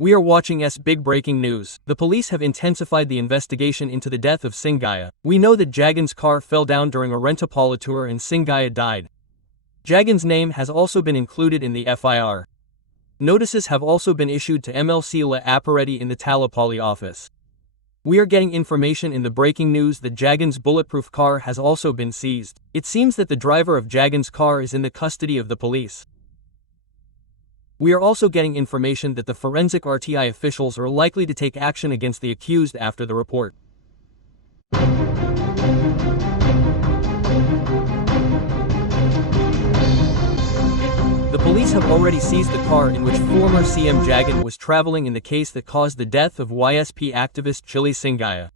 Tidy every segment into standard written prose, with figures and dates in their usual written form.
We are watching big breaking news. The police have intensified the investigation into the death of Singayya. We know that Jagan's car fell down during a Rentapala tour and Singayya died. Jagan's name has also been included in the FIR. Notices have also been issued to MLC Aamoda Reddy in the Talapalli office. We are getting information in the breaking news that Jagan's bulletproof car has also been seized. It seems that the driver of Jagan's car is in the custody of the police. We are also getting information that the forensic RTI officials are likely to take action against the accused after the report. The police have already seized the car in which former CM Jagan was traveling in the case that caused the death of YSP activist Chili Singayya.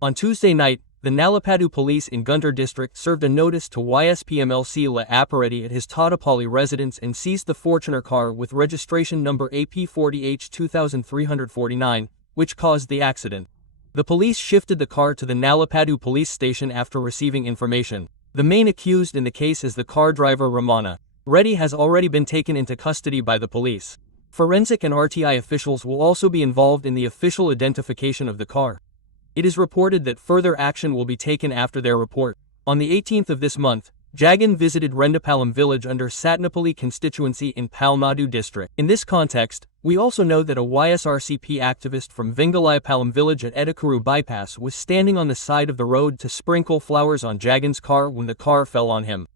On Tuesday night, the Nalapadu police in Guntur district served a notice to YSP MLC Aamoda Reddy at his Tadapalli residence and seized the Fortuner car with registration number AP40H 2349, which caused the accident. The police shifted the car to the Nalapadu police station after receiving information. The main accused in the case is the car driver Aamoda Reddy has already been taken into custody by the police. Forensic and RTI officials will also be involved in the official identification of the car. It is reported that further action will be taken after their report. On the 18th of this month, Jagan visited Rendapalam village under Satnapalli constituency in Palnadu district. In this context, we also know that a YSRCP activist from Vingalayapalam village at Edakuru bypass was standing on the side of the road to sprinkle flowers on Jagan's car when the car fell on him.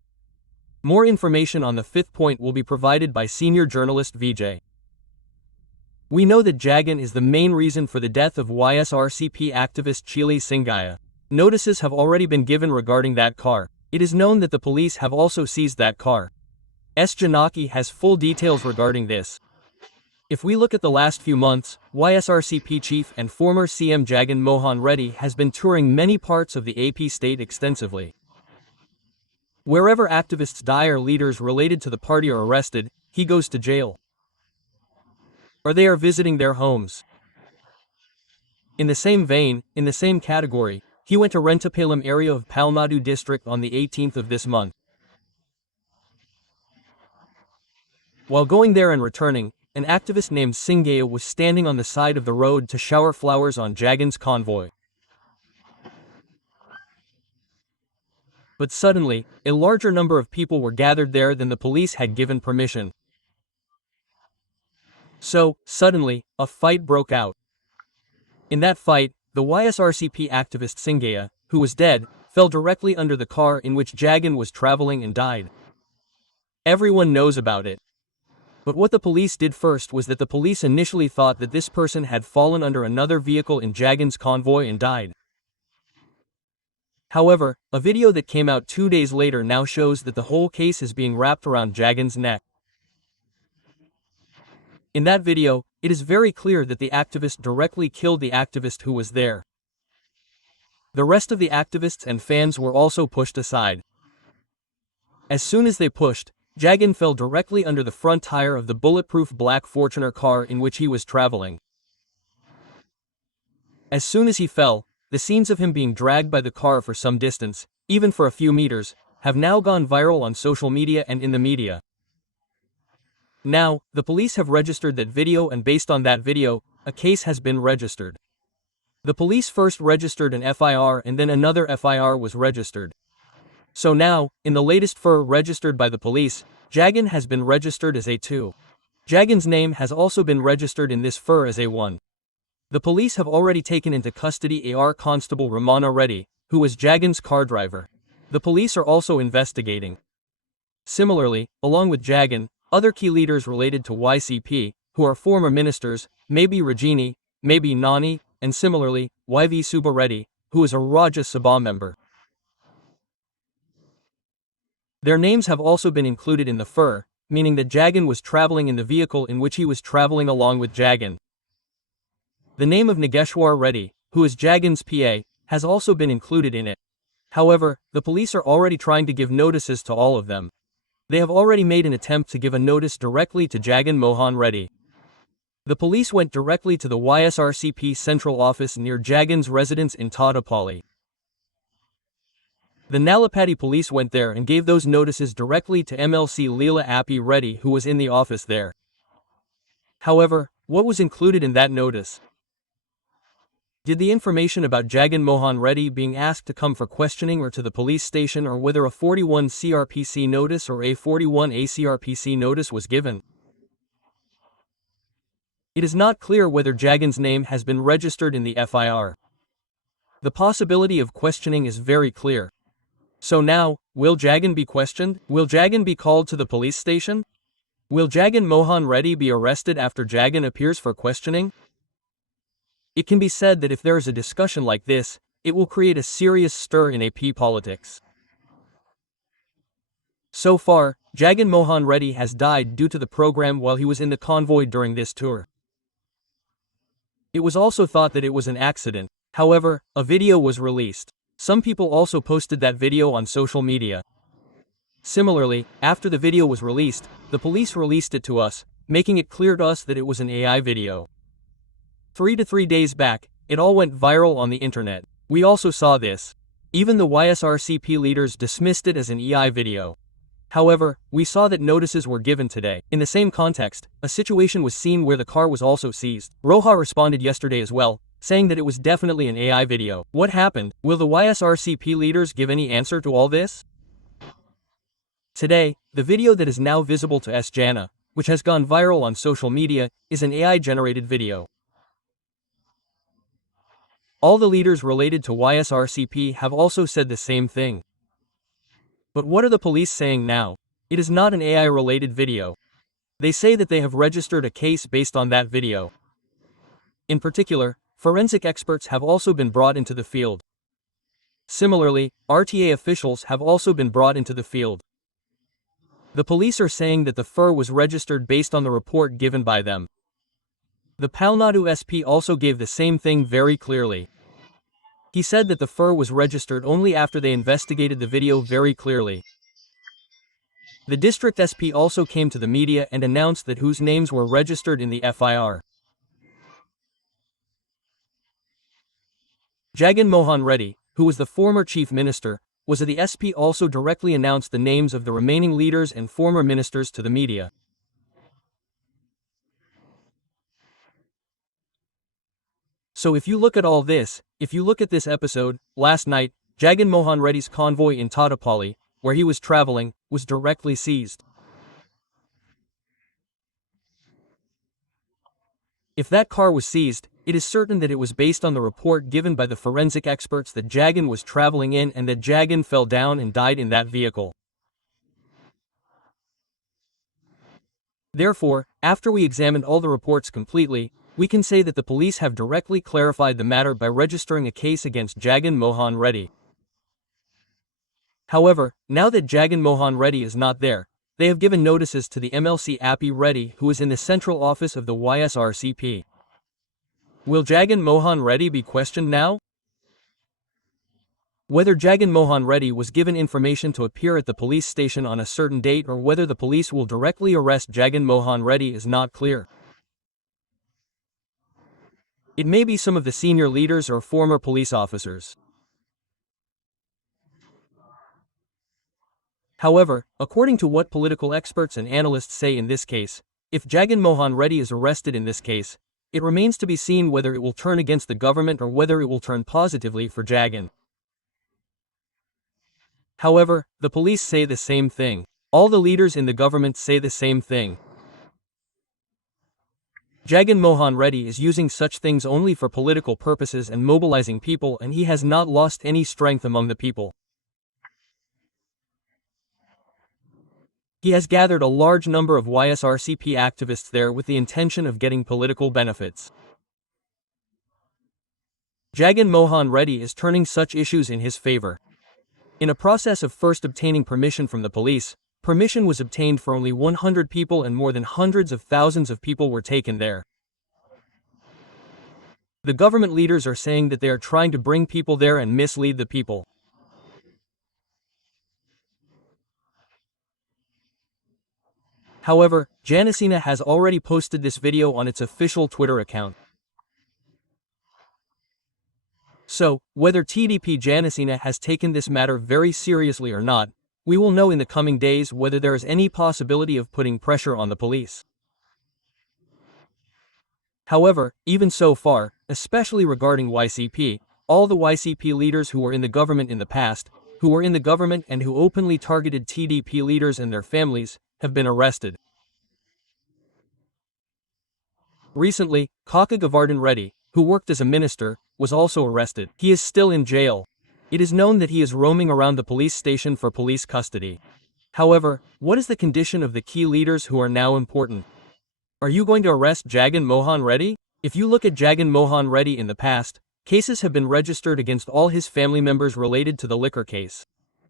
More information on the fifth point will be provided by senior journalist Vijay. We know that Jagan is the main reason for the death of YSRCP activist Chili Singayya. Notices have already been given regarding that car. It is known that the police have also seized that car. S. Janaki has full details regarding this. If we look at the last few months, YSRCP chief and former CM Jagan Mohan Reddy has been touring many parts of the AP state extensively. Wherever activists die or leaders related to the party are arrested, he goes to jail, or they are visiting their homes. In the same vein, in the same category, he went to Rentapalam area of Palnadu district on the 18th of this month. While going there and returning, an activist named Singayya was standing on the side of the road to shower flowers on Jagan's convoy. But suddenly, a larger number of people were gathered there than the police had given permission. So, suddenly, a fight broke out. In that fight, the YSRCP activist Singayya, who was dead, fell directly under the car in which Jagan was traveling and died. Everyone knows about it. But what the police did first was that the police initially thought that this person had fallen under another vehicle in Jagan's convoy and died. However, a video that came out 2 days later now shows that the whole case is being wrapped around Jagan's neck. In that video, it is very clear that the activist directly killed the activist who was there. The rest of the activists and fans were also pushed aside. As soon as they pushed, Jagan fell directly under the front tire of the bulletproof black Fortuner car in which he was traveling. As soon as he fell, the scenes of him being dragged by the car for some distance, even for a few meters, have now gone viral on social media and in the media. Now, the police have registered that video, and based on that video, a case has been registered. The police first registered an FIR and then another FIR was registered. So now, in the latest FIR registered by the police, Jagan has been registered as A2. Jagan's name has also been registered in this FIR as A1. The police have already taken into custody AR Constable Aamoda Reddy, who was Jagan's car driver. The police are also investigating. Similarly, along with Jagan, other key leaders related to YCP, who are former ministers, maybe Rajini, maybe Nani, and similarly, YV Subba Reddy, who is a Rajya Sabha member. Their names have also been included in the FIR, meaning that Jagan was traveling in the vehicle in which he was traveling along with Jagan. The name of Nageshwar Reddy, who is Jagan's PA, has also been included in it. However, the police are already trying to give notices to all of them. They have already made an attempt to give a notice directly to Jagan Mohan Reddy. The police went directly to the YSRCP central office near Jagan's residence in Tadapalli. The Nalapati police went there and gave those notices directly to MLC Leela Appy Reddy, who was in the office there. However, what was included in that notice? Did the information about Jagan Mohan Reddy being asked to come for questioning or to the police station, or whether a 41 CRPC notice or a 41 ACRPC notice was given? It is not clear whether Jagan's name has been registered in the FIR. The possibility of questioning is very clear. So now, will Jagan be questioned? Will Jagan be called to the police station? Will Jagan Mohan Reddy be arrested after Jagan appears for questioning? It can be said that if there is a discussion like this, it will create a serious stir in AP politics. So far, Jagan Mohan Reddy has died due to the program while he was in the convoy during this tour. It was also thought that it was an accident. However, a video was released. Some people also posted that video on social media. Similarly, after the video was released, the police released it to us, making it clear to us that it was an AI video. 3 days back, it all went viral on the internet. We also saw this. Even the YSRCP leaders dismissed it as an AI video. However, we saw that notices were given today. In the same context, a situation was seen where the car was also seized. Roha responded yesterday as well, saying that it was definitely an AI video. What happened? Will the YSRCP leaders give any answer to all this? Today, the video that is now visible to S. Jana, which has gone viral on social media, is an AI-generated video. All the leaders related to YSRCP have also said the same thing. But what are the police saying now? It is not an AI-related video. They say that they have registered a case based on that video. In particular, forensic experts have also been brought into the field. Similarly, RTA officials have also been brought into the field. The police are saying that the FIR was registered based on the report given by them. The Palnadu SP also gave the same thing very clearly. He said that the FIR was registered only after they investigated the video very clearly. The district SP also came to the media and announced that whose names were registered in the FIR. Jagan Mohan Reddy, who was the former chief minister, was at the SP also directly announced the names of the remaining leaders and former ministers to the media. So if you look at all this, if you look at this episode, last night, Jagan Mohan Reddy's convoy in Tadapalli, where he was traveling, was directly seized. If that car was seized, it is certain that it was based on the report given by the forensic experts that Jagan was traveling in and that Jagan fell down and died in that vehicle. Therefore, after we examined all the reports completely, we can say that the police have directly clarified the matter by registering a case against Jagan Mohan Reddy. However, now that Jagan Mohan Reddy is not there, they have given notices to the MLC Appy Reddy, who is in the central office of the YSRCP. Will Jagan Mohan Reddy be questioned now? Whether Jagan Mohan Reddy was given information to appear at the police station on a certain date or whether the police will directly arrest Jagan Mohan Reddy is not clear. It may be some of the senior leaders or former police officers. However, according to what political experts and analysts say in this case, if Jagan Mohan Reddy is arrested in this case, it remains to be seen whether it will turn against the government or whether it will turn positively for Jagan. However, the police say the same thing. All the leaders in the government say the same thing. Jagan Mohan Reddy is using such things only for political purposes and mobilizing people, and he has not lost any strength among the people. He has gathered a large number of YSRCP activists there with the intention of getting political benefits. Jagan Mohan Reddy is turning such issues in his favor. In a process of first obtaining permission from the police, permission was obtained for only 100 people and more than hundreds of thousands of people were taken there. The government leaders are saying that they are trying to bring people there and mislead the people. However, Janasena has already posted this video on its official Twitter account. So, whether TDP Janasena has taken this matter very seriously or not, we will know in the coming days whether there is any possibility of putting pressure on the police. However, even so far, especially regarding YCP, all the YCP leaders who were in the government in the past, who were in the government and who openly targeted TDP leaders and their families, have been arrested. Recently, Kaka Govardhan Reddy, who worked as a minister, was also arrested. He is still in jail. It is known that he is roaming around the police station for police custody. However, what is the condition of the key leaders who are now important? Are you going to arrest Jagan Mohan Reddy? If you look at Jagan Mohan Reddy in the past, cases have been registered against all his family members related to the liquor case.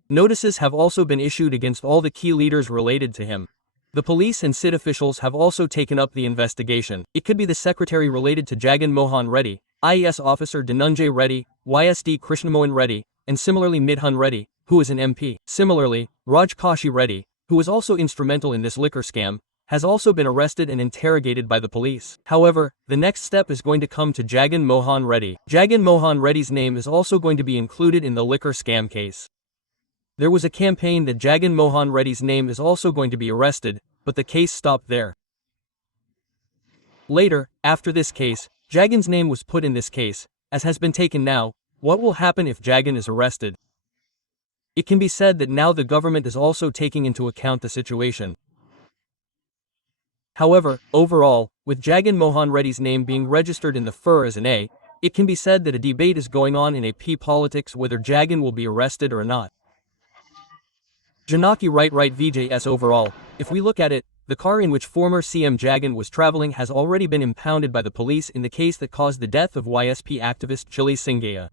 Notices have also been issued against all the key leaders related to him. The police and SID officials have also taken up the investigation. It could be the secretary related to Jagan Mohan Reddy, IES officer Dhananjay Reddy, YSD Krishnamohan Reddy, and similarly Midhun Reddy, who is an MP. Similarly, Raj Kashi Reddy, who was also instrumental in this liquor scam, has also been arrested and interrogated by the police. However, the next step is going to come to Jagan Mohan Reddy. Jagan Mohan Reddy's name is also going to be included in the liquor scam case. There was a campaign that Jagan Mohan Reddy's name is also going to be arrested, but the case stopped there. Later, after this case, Jagan's name was put in this case, as has been taken now. What will happen if Jagan is arrested? It can be said that now the government is also taking into account the situation. However, overall, with Jagan Mohan Reddy's name being registered in the FIR as an A, it can be said that a debate is going on in AP politics whether Jagan will be arrested or not. Janaki right VJS overall, if we look at it, the car in which former CM Jagan was traveling has already been impounded by the police in the case that caused the death of YSP activist Chili Singayya.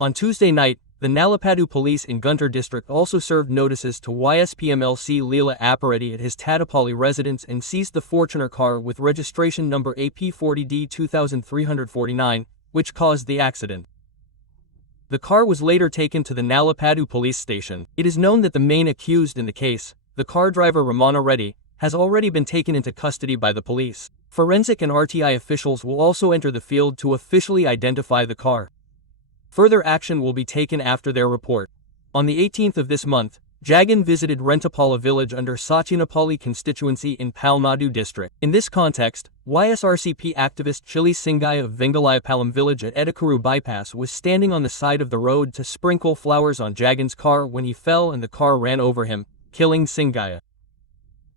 On Tuesday night, the Nalapadu police in Guntur district also served notices to YSPMLC Leela Appareddy at his Tadapalli residence and seized the Fortuner car with registration number AP40D 2349, which caused the accident. The car was later taken to the Nalapadu police station. It is known that the main accused in the case, the car driver Ramana Reddy, has already been taken into custody by the police. Forensic and RTI officials will also enter the field to officially identify the car. Further action will be taken after their report. On the 18th of this month, Jagan visited Rentapala village under Sachinapalli constituency in Palnadu district. In this context, YSRCP activist Chili Singayya of Vengalayapalam village at Edakuru bypass was standing on the side of the road to sprinkle flowers on Jagan's car when he fell and the car ran over him, killing Singayya.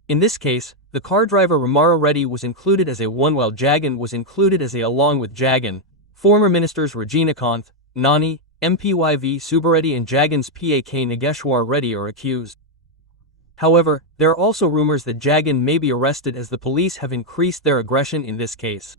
In this case, the car driver Ramara Reddy was included as a one while Jagan was included as a along with Jagan. Former ministers Rajinikanth, Nani, MPYV Subbareddy and Jagan's PAK Nageshwar Reddy are accused. However, there are also rumors that Jagan may be arrested as the police have increased their aggression in this case.